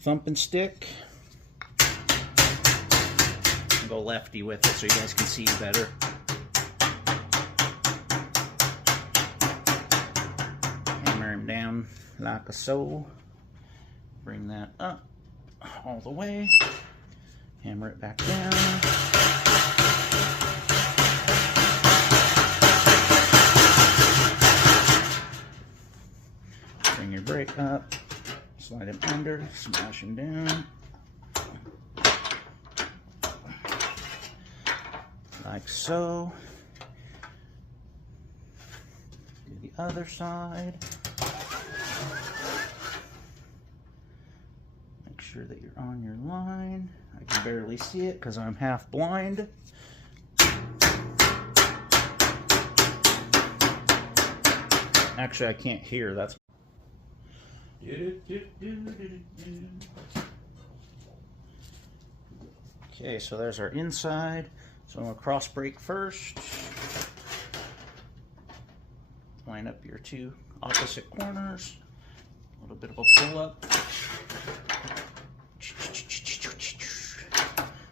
thumping stick. I'll go lefty with it so you guys can see better. Hammer him down like so. Bring that up all the way. Hammer it back down. Bring your brake up. Slide him under. Smash him down. Like so. Do the other side. Make sure that you're on your line. I can barely see it because I'm half blind. Actually, I can't hear. That's okay, so there's our inside. So I'm going to cross brake first. Line up your two opposite corners. A little bit of a pull up.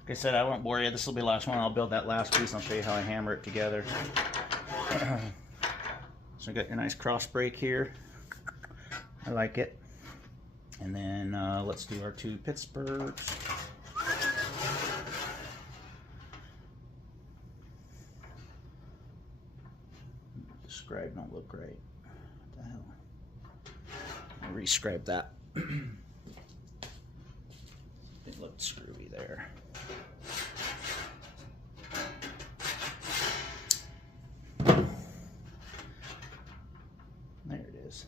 Like I said, I won't bore you. This will be the last one. I'll build that last piece and I'll show you how I hammer it together. So I got your nice cross brake here. I like it. And then let's do our two Pittsburghs. Scribe don't look right. What the hell? I'll rescribe that. It looked screwy there. There it is.